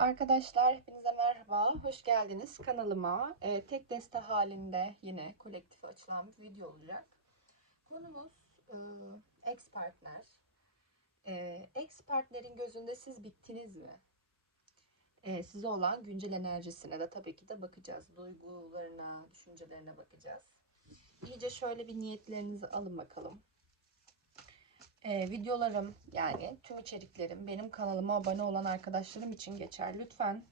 Arkadaşlar hepinize merhaba, hoş geldiniz kanalıma. Ee, tek deste halinde yine kolektif açılan bir video olacak. Konumuz e, ex partner. E, ex partnerin gözünde siz bittiniz mi? E, size olan güncel enerjisine de tabii ki de bakacağız. Duygularına, düşüncelerine bakacağız. İyice şöyle bir niyetlerinizi alın bakalım. Ee, videolarım yani tüm içeriklerim benim kanalıma abone olan arkadaşlarım için geçer. Lütfen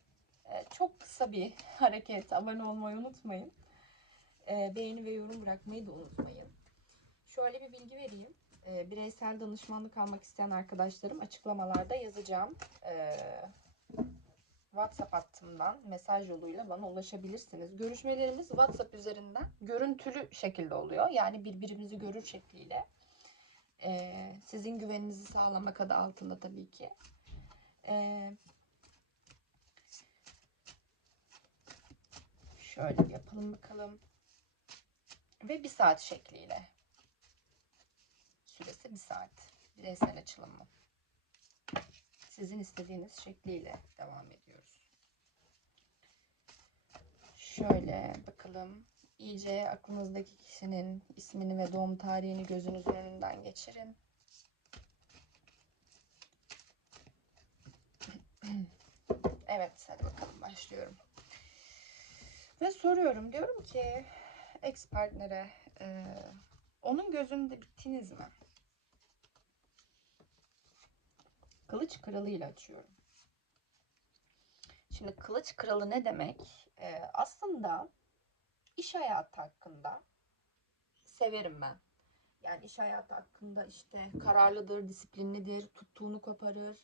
e, çok kısa bir hareket abone olmayı unutmayın. E, beğeni ve yorum bırakmayı da unutmayın. Şöyle bir bilgi vereyim. E, bireysel danışmanlık almak isteyen arkadaşlarım açıklamalarda yazacağım. E, WhatsApp hattımdan mesaj yoluyla bana ulaşabilirsiniz. Görüşmelerimiz WhatsApp üzerinden görüntülü şekilde oluyor. Yani birbirimizi görür şekliyle. Ee, sizin güveninizi sağlamak adı altında tabii ki. Ee, şöyle yapalım bakalım. Ve bir saat şekliyle. Süresi bir saat. Bireysel açılımı. Sizin istediğiniz şekliyle devam ediyoruz. Şöyle bakalım. İyice aklınızdaki kişinin ismini ve doğum tarihini gözünüzün önünden geçirin. Evet, hadi bakalım başlıyorum. Ve soruyorum, diyorum ki ex partnere e, onun gözünde bittiniz mi? Kılıç kralıyla açıyorum. Şimdi kılıç kralı ne demek? E, aslında iş hayatı hakkında severim ben. Yani iş hayatı hakkında işte kararlıdır, disiplinlidir, tuttuğunu koparır.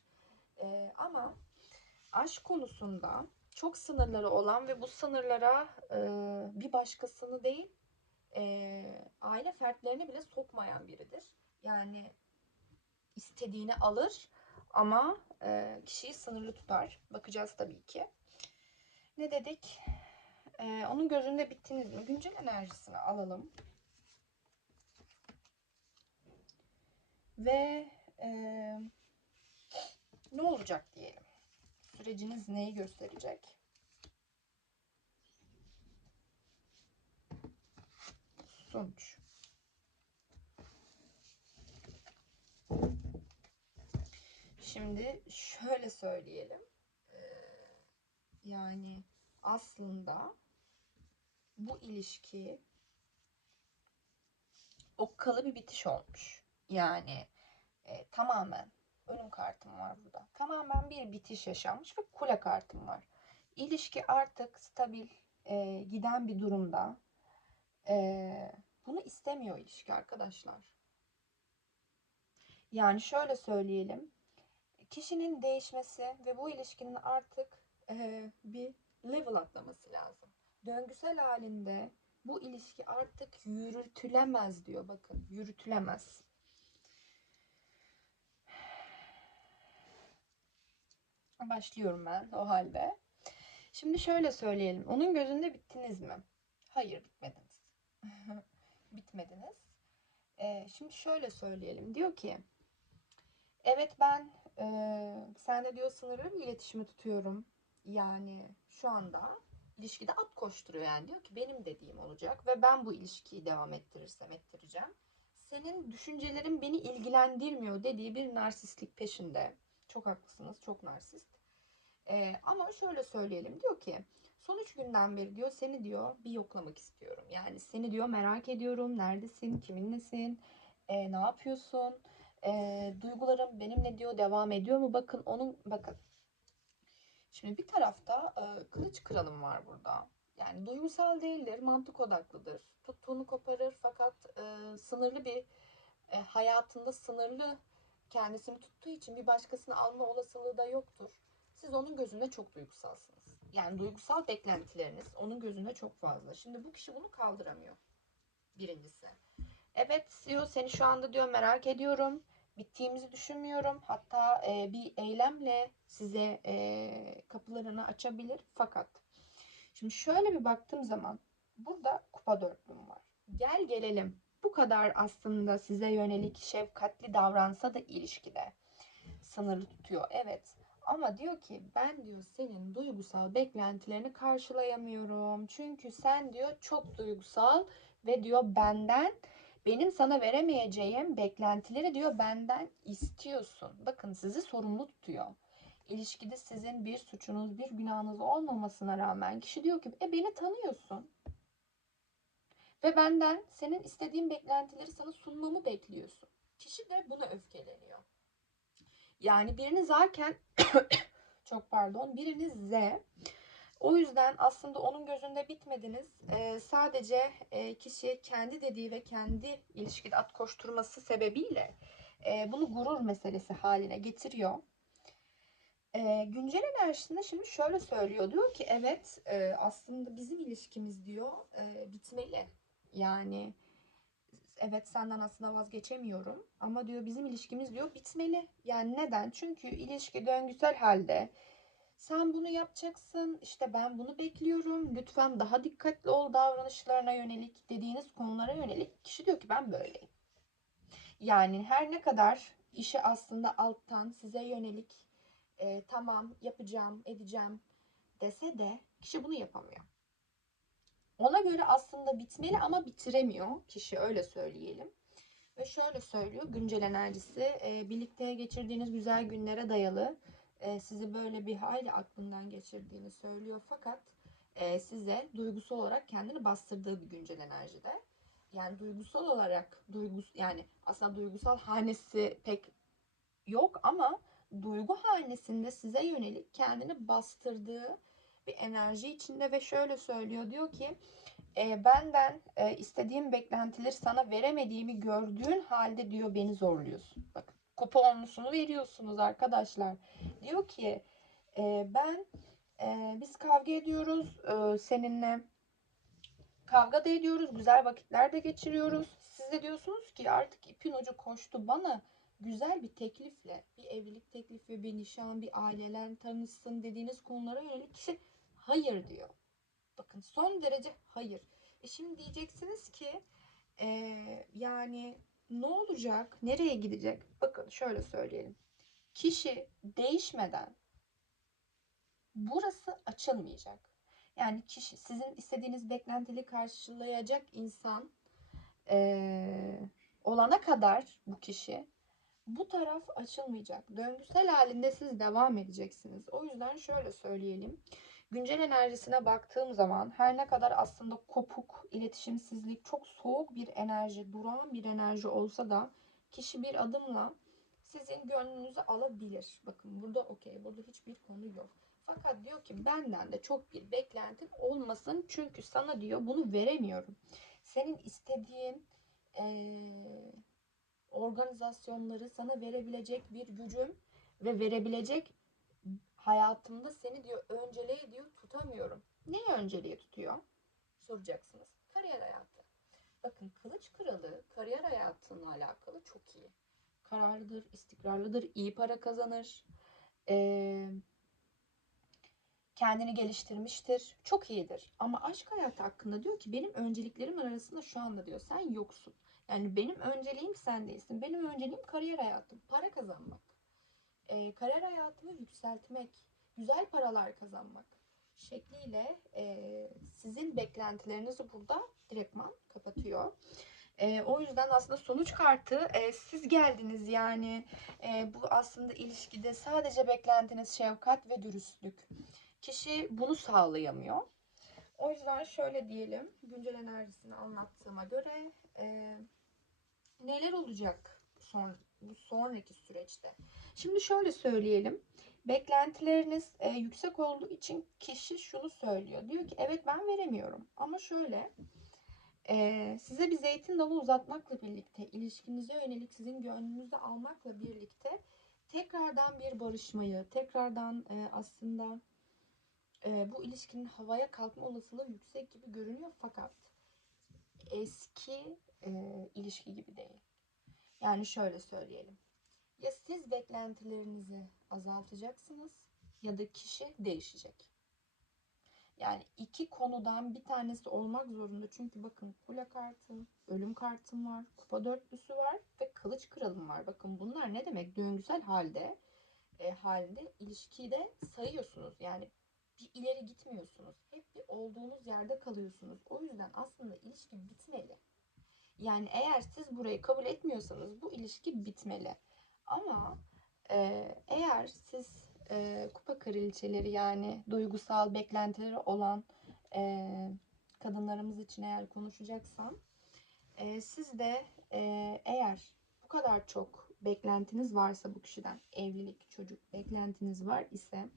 Ee, ama aşk konusunda çok sınırları olan ve bu sınırlara e, bir başkasını değil e, aile fertlerini bile sokmayan biridir. Yani istediğini alır ama e, kişiyi sınırlı tutar. Bakacağız tabii ki. Ne dedik? Ee, onun gözünde bittiniz mi? Güncel enerjisini alalım. Ve e, ne olacak diyelim. Süreciniz neyi gösterecek? Sonuç. Şimdi şöyle söyleyelim. Ee, yani aslında bu ilişki okkalı bir bitiş olmuş. Yani e, tamamen ölüm kartım var burada. Tamamen bir bitiş yaşanmış ve kule kartım var. İlişki artık stabil e, giden bir durumda. E, bunu istemiyor ilişki arkadaşlar. Yani şöyle söyleyelim. Kişinin değişmesi ve bu ilişkinin artık e, bir level atlaması lazım döngüsel halinde bu ilişki artık yürütülemez diyor. Bakın yürütülemez. Başlıyorum ben o halde. Şimdi şöyle söyleyelim. Onun gözünde bittiniz mi? Hayır bitmediniz. bitmediniz. Ee, şimdi şöyle söyleyelim. Diyor ki evet ben e, sen de diyor sınırlı bir iletişimi tutuyorum. Yani şu anda ilişkide at koşturuyor yani. Diyor ki benim dediğim olacak ve ben bu ilişkiyi devam ettirirsem ettireceğim. Senin düşüncelerin beni ilgilendirmiyor dediği bir narsistlik peşinde. Çok haklısınız. Çok narsist. Ee, ama şöyle söyleyelim. Diyor ki son üç günden beri diyor seni diyor bir yoklamak istiyorum. Yani seni diyor merak ediyorum. Neredesin? Kiminlesin? Ee, ne yapıyorsun? Ee, duygularım benimle diyor devam ediyor mu? Bakın onun bakın Şimdi bir tarafta e, kılıç kralım var burada. Yani duygusal değildir, mantık odaklıdır. Tuttuğunu koparır fakat e, sınırlı bir e, hayatında sınırlı kendisini tuttuğu için bir başkasını alma olasılığı da yoktur. Siz onun gözünde çok duygusalsınız. Yani duygusal beklentileriniz onun gözünde çok fazla. Şimdi bu kişi bunu kaldıramıyor. Birincisi. Evet diyor seni şu anda diyor merak ediyorum bittiğimizi düşünmüyorum. Hatta e, bir eylemle size e, kapılarını açabilir. Fakat şimdi şöyle bir baktığım zaman burada kupa dörtlüm var. Gel gelelim. Bu kadar aslında size yönelik şefkatli davransa da ilişkide sınırlı tutuyor. Evet. Ama diyor ki ben diyor senin duygusal beklentilerini karşılayamıyorum. Çünkü sen diyor çok duygusal ve diyor benden benim sana veremeyeceğim beklentileri diyor benden istiyorsun. Bakın sizi sorumlu tutuyor. İlişkide sizin bir suçunuz, bir günahınız olmamasına rağmen kişi diyor ki e beni tanıyorsun. Ve benden senin istediğin beklentileri sana sunmamı bekliyorsun. Kişi de buna öfkeleniyor. Yani biriniz varken çok pardon biriniz Z. O yüzden aslında onun gözünde bitmediniz. Ee, sadece e, kişi kendi dediği ve kendi ilişkide at koşturması sebebiyle e, bunu gurur meselesi haline getiriyor. E, güncel enerjisinde şimdi şöyle söylüyor. Diyor ki evet e, aslında bizim ilişkimiz diyor e, bitmeli. Yani evet senden aslında vazgeçemiyorum ama diyor bizim ilişkimiz diyor bitmeli. Yani neden? Çünkü ilişki döngüsel halde. Sen bunu yapacaksın. işte ben bunu bekliyorum. Lütfen daha dikkatli ol davranışlarına yönelik dediğiniz konulara yönelik. Kişi diyor ki ben böyleyim. Yani her ne kadar işi aslında alttan size yönelik e, tamam yapacağım, edeceğim dese de kişi bunu yapamıyor. Ona göre aslında bitmeli ama bitiremiyor kişi öyle söyleyelim. Ve şöyle söylüyor güncel enerjisi e, birlikte geçirdiğiniz güzel günlere dayalı e, sizi böyle bir hayli aklından geçirdiğini söylüyor. Fakat e, size duygusal olarak kendini bastırdığı bir güncel enerjide. Yani duygusal olarak duygus yani aslında duygusal hanesi pek yok ama duygu hanesinde size yönelik kendini bastırdığı bir enerji içinde ve şöyle söylüyor diyor ki e, benden e, istediğim beklentileri sana veremediğimi gördüğün halde diyor beni zorluyorsun. Bakın kuponlusunu veriyorsunuz arkadaşlar. Diyor ki e, ben e, biz kavga ediyoruz e, seninle kavga da ediyoruz güzel vakitler de geçiriyoruz. Siz de diyorsunuz ki artık ipin ucu koştu bana güzel bir teklifle bir evlilik teklifi bir nişan bir aileler tanışsın dediğiniz konulara yönelik kişi hayır diyor. Bakın son derece hayır. E şimdi diyeceksiniz ki e, yani ne olacak? Nereye gidecek? Bakın şöyle söyleyelim. Kişi değişmeden burası açılmayacak. Yani kişi sizin istediğiniz beklentili karşılayacak insan e, olana kadar bu kişi bu taraf açılmayacak. Döngüsel halinde siz devam edeceksiniz. O yüzden şöyle söyleyelim. Güncel enerjisine baktığım zaman her ne kadar aslında kopuk, iletişimsizlik, çok soğuk bir enerji, duran bir enerji olsa da kişi bir adımla sizin gönlünüzü alabilir. Bakın burada okey, burada hiçbir konu yok. Fakat diyor ki benden de çok bir beklentin olmasın çünkü sana diyor bunu veremiyorum. Senin istediğin ee, organizasyonları sana verebilecek bir gücüm ve verebilecek hayatımda seni diyor önceliğe diyor tutamıyorum. Neyi önceliğe tutuyor? Soracaksınız. Kariyer hayatı. Bakın kılıç kralı kariyer hayatına alakalı çok iyi. Kararlıdır, istikrarlıdır, iyi para kazanır. Ee, kendini geliştirmiştir. Çok iyidir. Ama aşk hayatı hakkında diyor ki benim önceliklerim arasında şu anda diyor sen yoksun. Yani benim önceliğim sen değilsin. Benim önceliğim kariyer hayatım. Para kazanmak. E, kariyer hayatımı yükseltmek. Güzel paralar kazanmak şekliyle e, sizin beklentilerinizi burada direktman kapatıyor. E, o yüzden aslında sonuç kartı e, siz geldiniz yani e, bu aslında ilişkide sadece beklentiniz şefkat ve dürüstlük. Kişi bunu sağlayamıyor. O yüzden şöyle diyelim güncel enerjisini anlattığıma göre e, neler olacak son, bu sonraki süreçte? Şimdi şöyle söyleyelim. Beklentileriniz e, yüksek olduğu için kişi şunu söylüyor. Diyor ki evet ben veremiyorum. Ama şöyle e, size bir zeytin dalı uzatmakla birlikte, ilişkinize yönelik sizin gönlünüzü almakla birlikte tekrardan bir barışmayı, tekrardan e, aslında e, bu ilişkinin havaya kalkma olasılığı yüksek gibi görünüyor fakat eski e, ilişki gibi değil. Yani şöyle söyleyelim. Ya siz beklentilerinizi azaltacaksınız ya da kişi değişecek. Yani iki konudan bir tanesi olmak zorunda. Çünkü bakın kule kartım, ölüm kartım var, kupa dörtlüsü var ve kılıç kralım var. Bakın bunlar ne demek? Döngüsel halde e, halinde ilişkiyi de sayıyorsunuz. Yani bir ileri gitmiyorsunuz. Hep bir olduğunuz yerde kalıyorsunuz. O yüzden aslında ilişki bitmeli. Yani eğer siz burayı kabul etmiyorsanız bu ilişki bitmeli. Ama e, eğer siz e, kupa kraliçeleri yani duygusal beklentileri olan e, kadınlarımız için eğer konuşacaksam e, siz de e, eğer bu kadar çok beklentiniz varsa bu kişiden evlilik, çocuk beklentiniz var ise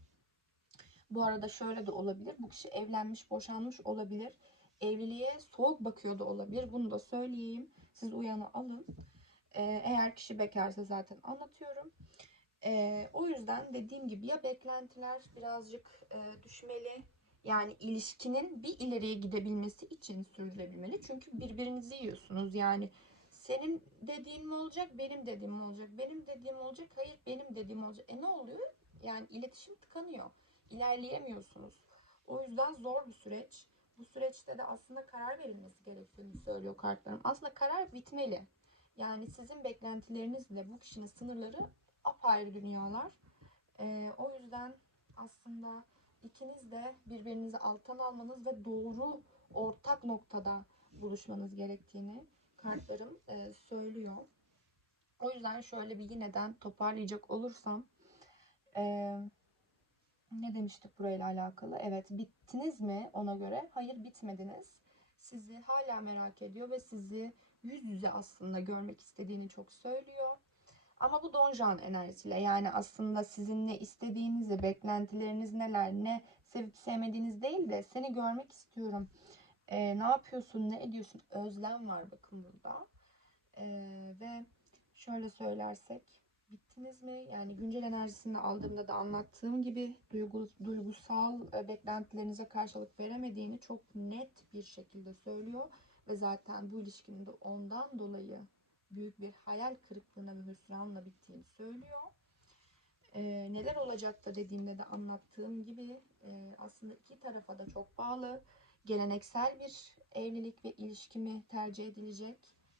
bu arada şöyle de olabilir. Bu kişi evlenmiş, boşanmış olabilir. Evliliğe soğuk bakıyor da olabilir. Bunu da söyleyeyim. Siz uyanı alın. Ee, eğer kişi bekarsa zaten anlatıyorum. Ee, o yüzden dediğim gibi ya beklentiler birazcık e, düşmeli. Yani ilişkinin bir ileriye gidebilmesi için sürdürülebilmeli. Çünkü birbirinizi yiyorsunuz. Yani senin dediğin mi olacak, benim dediğim mi olacak? Benim dediğim olacak, hayır benim dediğim olacak. E ne oluyor? Yani iletişim tıkanıyor. İlerleyemiyorsunuz. O yüzden zor bir süreç. Bu süreçte de aslında karar verilmesi gerektiğini söylüyor kartlarım. Aslında karar bitmeli. Yani sizin beklentilerinizle bu kişinin sınırları apayrı dünyalar. Ee, o yüzden aslında ikiniz de birbirinizi alttan almanız ve doğru ortak noktada buluşmanız gerektiğini kartlarım e, söylüyor. O yüzden şöyle bir yineden toparlayacak olursam e, ne demiştik burayla alakalı? Evet bittiniz mi ona göre? Hayır bitmediniz. Sizi hala merak ediyor ve sizi yüz yüze aslında görmek istediğini çok söylüyor. Ama bu donjan enerjisiyle yani aslında sizin ne istediğinizi, beklentileriniz neler, ne sevip sevmediğiniz değil de seni görmek istiyorum. Ee, ne yapıyorsun, ne ediyorsun? Özlem var bakın burada. Ee, ve şöyle söylersek bittiniz mi? Yani güncel enerjisini aldığımda da anlattığım gibi duygu, duygusal e, beklentilerinize karşılık veremediğini çok net bir şekilde söylüyor. Ve zaten bu ilişkinin de ondan dolayı büyük bir hayal kırıklığına ve hüsranla bittiğini söylüyor. Ee, neler olacak da dediğimde de anlattığım gibi e, aslında iki tarafa da çok bağlı. Geleneksel bir evlilik ve ilişki mi tercih edilecek?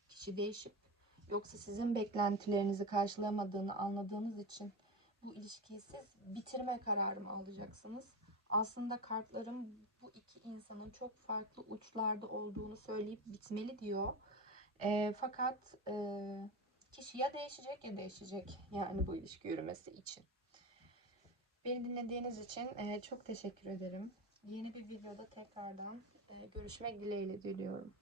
Kişi değişip yoksa sizin beklentilerinizi karşılamadığını anladığınız için bu ilişkiyi siz bitirme kararı mı alacaksınız? Aslında kartlarım bu iki insanın çok farklı uçlarda olduğunu söyleyip bitmeli diyor. E, fakat e, kişi ya değişecek ya değişecek yani bu ilişki yürümesi için. Beni dinlediğiniz için e, çok teşekkür ederim. Yeni bir videoda tekrardan e, görüşmek dileğiyle diliyorum.